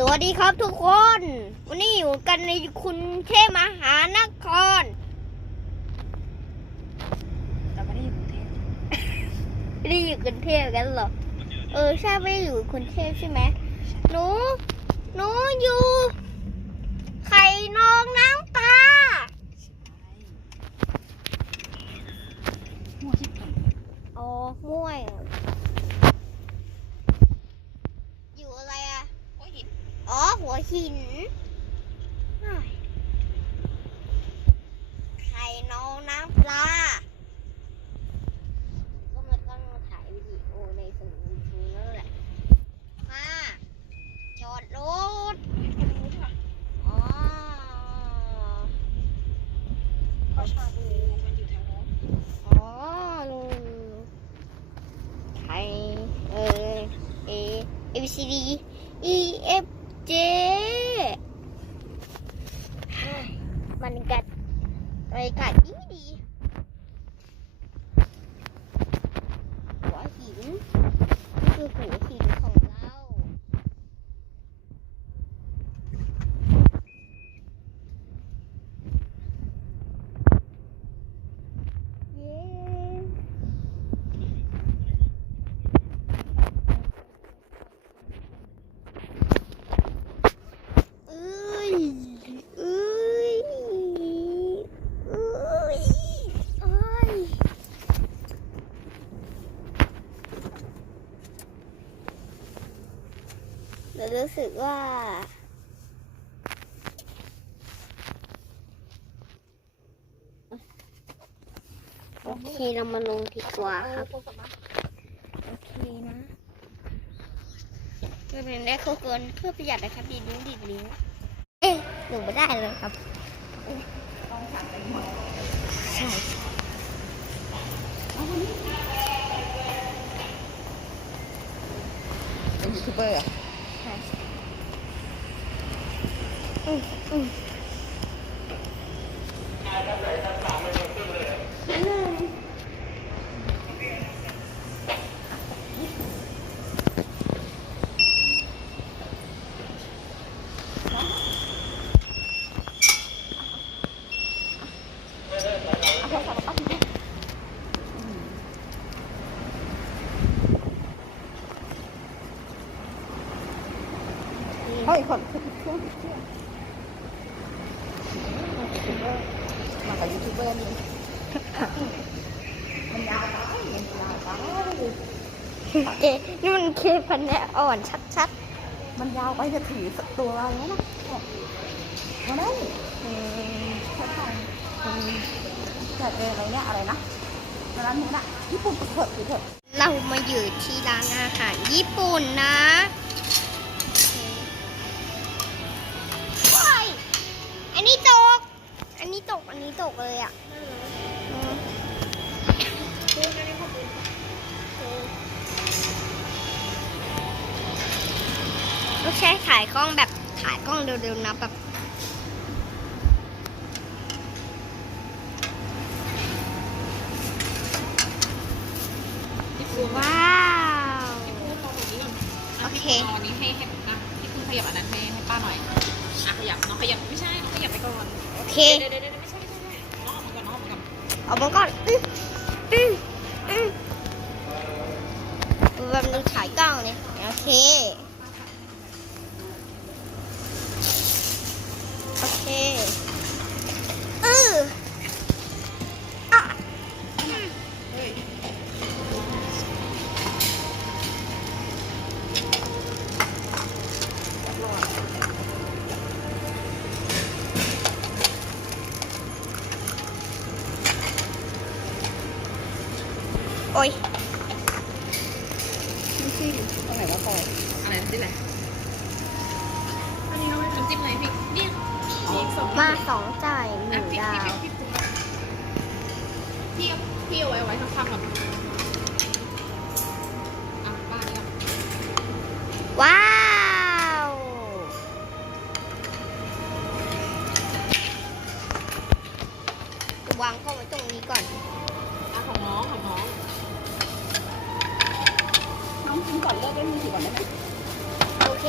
สวัสดีครับทุกคน วันนี้อยู่กันในคุณเทพมหานครเราไม่ได้อยู่กรุงเทพไม่ได้อยู่กรุงเทพกันเหรอ เออใช่ไม่ได้อยู่กรุงเทพใช่ไหมหนูหนูอยู่ ไข่นองน้ำปลา หัวที่ผม อ๋อม่วยอะอยู่อะไรอะ หัวหิน อ๋อ หัวหินอ้ายไข่นองน้ำปลา ก็มาต้องถ่ายวิดีโอในสมุดนี้นั่นแหละมาจอดรถอ๋อก็ชาบูมันอยู่แถวโน้นอ๋อลุงไทยเออ A A B C D E F J เจ๊มันกัดบรรยากาศดีดีหัวหินนี่คือหัวหินของเรา เย้เอ้ยเอ้ยเอ้ยเอ้ย เรารู้สึกว่าโอเคเรามาลงดีกว่าครับโอเคนะเพื่อเป็นได้เข้าเกินเพื่อประหยัดนะครับดีดนิ้วดีดนิ้วเอ๊ะหนูไม่ได้เลยครับต้องสั่งไปหมดใช่เป็นยูทูบเบอร์ เห รอใช่อืมอืมนี่เฮ้ยคนช่วงช่วงช่วงมากับยูทูบเบอร์นี่มันยาวไปมันยาวไปเอ๊ะนี่มันคือพันธุ์แนอ่อนชัดมันยาวไปจะถือตัวอะไรนะมาได้ๆอืมใช่ใช่แต่เจออะไรเนี่ยอะไรนะร้านนี้น่ะญี่ปุ่นเถอะเถอะเรามาอยู่ที่ร้านอาหารญี่ปุ่นนะ นนี้ตกอันนี้ตกเลยอะอืมต้องใช้ถ่ายกล้องแบบถ่ายกล้องเร็วๆนะแบบว้าวโอเควันนี้ให้ให้อะที่คุณขยับอันนั้นให้ให้ป้าหน่อยอะขยับน้องขยับไม่ใช่น้องขยับไปก่อนโอเค ก่อนออกมาก่อนอื้ออื้ออื้อแบบนึงถ่ายกล้องเลยโอเค โอ้ยน้ำจิ้มตรไรวะปอยอะไรน้ำจิ้มอะไอันนี้น้ำจิ้มอะไรพี่นี่มีสองาสองจ่ายหนึ่งดาวพี่พี่เอาไว้ไว้ทั้งคำแบบว้าววางเข้าไว้ตรงนี้ก่อน ของน้องของน้องน้องกินก่อนเลิกได้มีสิก่อนได้ไหมโอเค